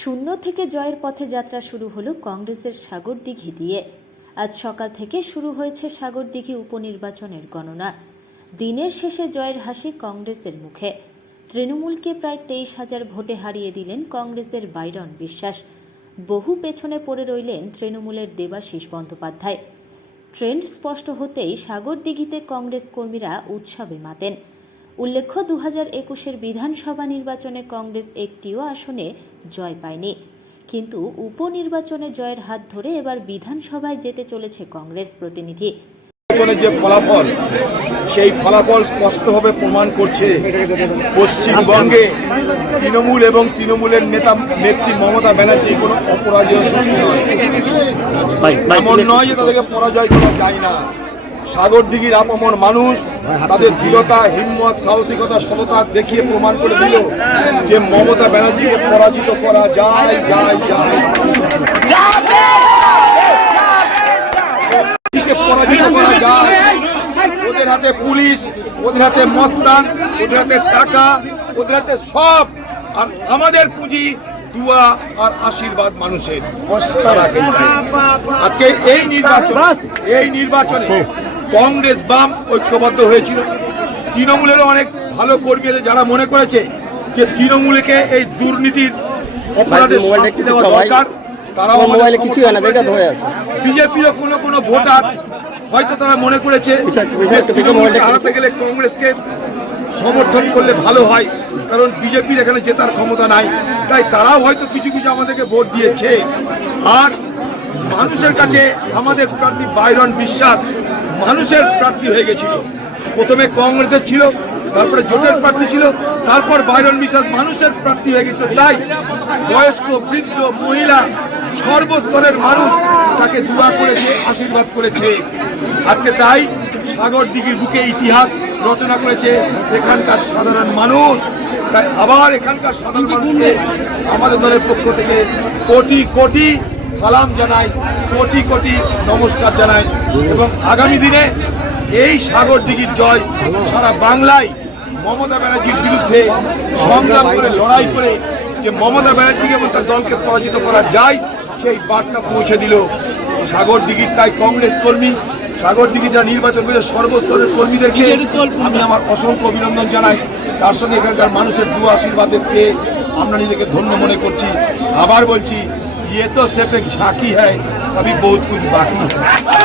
শূন্য থেকে জয়ের পথে যাত্রা শুরু হলো কংগ্রেসের সাগরদিঘি দিয়ে। আজ সকাল থেকে শুরু হয়েছে সাগরদিঘি উপনির্বাচনের গণনা। দিনের শেষে জয়ের হাসি কংগ্রেসের মুখে। তৃণমূলকে প্রায় তেইশ হাজার ভোটে হারিয়ে দিলেন কংগ্রেসের বাইরন বিশ্বাস। বহু পেছনে পড়ে রইলেন তৃণমূলের দেবাশিস বন্দ্যোপাধ্যায়। ট্রেন্ড স্পষ্ট হতেই সাগরদিঘিতে কংগ্রেস কর্মীরা উৎসবে মাতেন। উল্লেখ্য দু হাজার একুশের বিধানসভা নির্বাচনে কংগ্রেস একটিও আসনে জয় পায়নি। কিন্তু উপনির্বাচনে জয়ের হাত ধরে এবার বিধানসভায় যেতে চলেছে কংগ্রেস প্রতিনিধি। নির্বাচনের যে ফলাফল সেই ফলাফল স্পষ্টভাবে প্রমাণ করছে পশ্চিমবঙ্গে তৃণমূল এবং তৃণমূলের নেতা নেত্রী মমতা ব্যানার্জি কোনো অপরাজয় শক্তি নয়। এমন নয় যে তাদেরকে পরাজয় করা যায় না। সাগর দিঘির আপামর মানুষ তাদের দৃঢ়তা, হিম্মত, সাহসিকতা, সততা দেখিয়ে প্রমাণ করে দিল যে মমতা ব্যানার্জিকে পরাজিত করা যায় যায় যায়। পরাজিত করা যায়। ওদের হাতে পুলিশ, ওদের হাতে মস্তান, ওদের হাতে টাকা, ওদের হাতে সব। আর আমাদের পুঁজি, দুয়া আর আশীর্বাদ মানুষের। আজকে এই নির্বাচন, এই নির্বাচনে কংগ্রেস বাম ঐক্যবদ্ধ হয়েছিল। তৃণমূলেরও অনেক ভালো কর্মী আছে যারা মনে করেছে যে তৃণমূলকে এই দুর্নীতির অপরাধের শাস্তি দেওয়া দরকার। তারাও মোবাইলে করেছে। ধরে আছে। বিজেপিরও কোনো কোনো ভোটার হয়তো তারা মনে করেছে তৃণমূলকে হারাতে গেলে কংগ্রেসকে সমর্থন করলে ভালো হয় কারণ বিজেপির এখানে জেতার ক্ষমতা নাই। তাই তারাও হয়তো কিছু কিছু আমাদেরকে ভোট দিয়েছে। আর মানুষের কাছে আমাদের প্রার্থী বাইরন বিশ্বাস মানুষের প্রার্থী হয়ে গেছিল। প্রথমে কংগ্রেসের ছিল তারপরে জোটের প্রার্থী ছিল তারপর বাইরন বিশ্বাস মানুষের প্রার্থী হয়ে গেছিল। তাই বয়স্ক বৃদ্ধ মহিলা সর্বস্তরের মানুষ তাকে দোয়া করেছে আশীর্বাদ করেছে। আজকে তাই সাগর দিঘির বুকে ইতিহাস রচনা করেছে এখানকার সাধারণ মানুষ। তাই আবার এখানকার সাধারণ মানুষকে আমাদের দলের পক্ষ থেকে কোটি কোটি সালাম জানাই, কোটি কোটি নমস্কার জানাই এবং আগামী দিনে এই সাগর দিঘির জয় সারা বাংলায় মমতা ব্যানার্জির বিরুদ্ধে সংগ্রাম করে, লড়াই করে যে মমতা ব্যানার্জিকে এবং তার দলকে পরাজিত করা যায়, সেই বার্তা পৌঁছে দিল সাগর দিঘির তাই কংগ্রেস কর্মী, সাগর দিঘি যা নির্বাচন করেছে, সর্বস্তরের কর্মীদেরকে আমি আমার অসংখ্য অভিনন্দন জানাই। তার সঙ্গে এখানকার মানুষের দু আশীর্বাদের পেয়ে আমরা নিজেকে ধন্য মনে করছি। আবার বলছি ये तो सिर्फ़ एक झांकी है अभी बहुत कुछ बाकी है।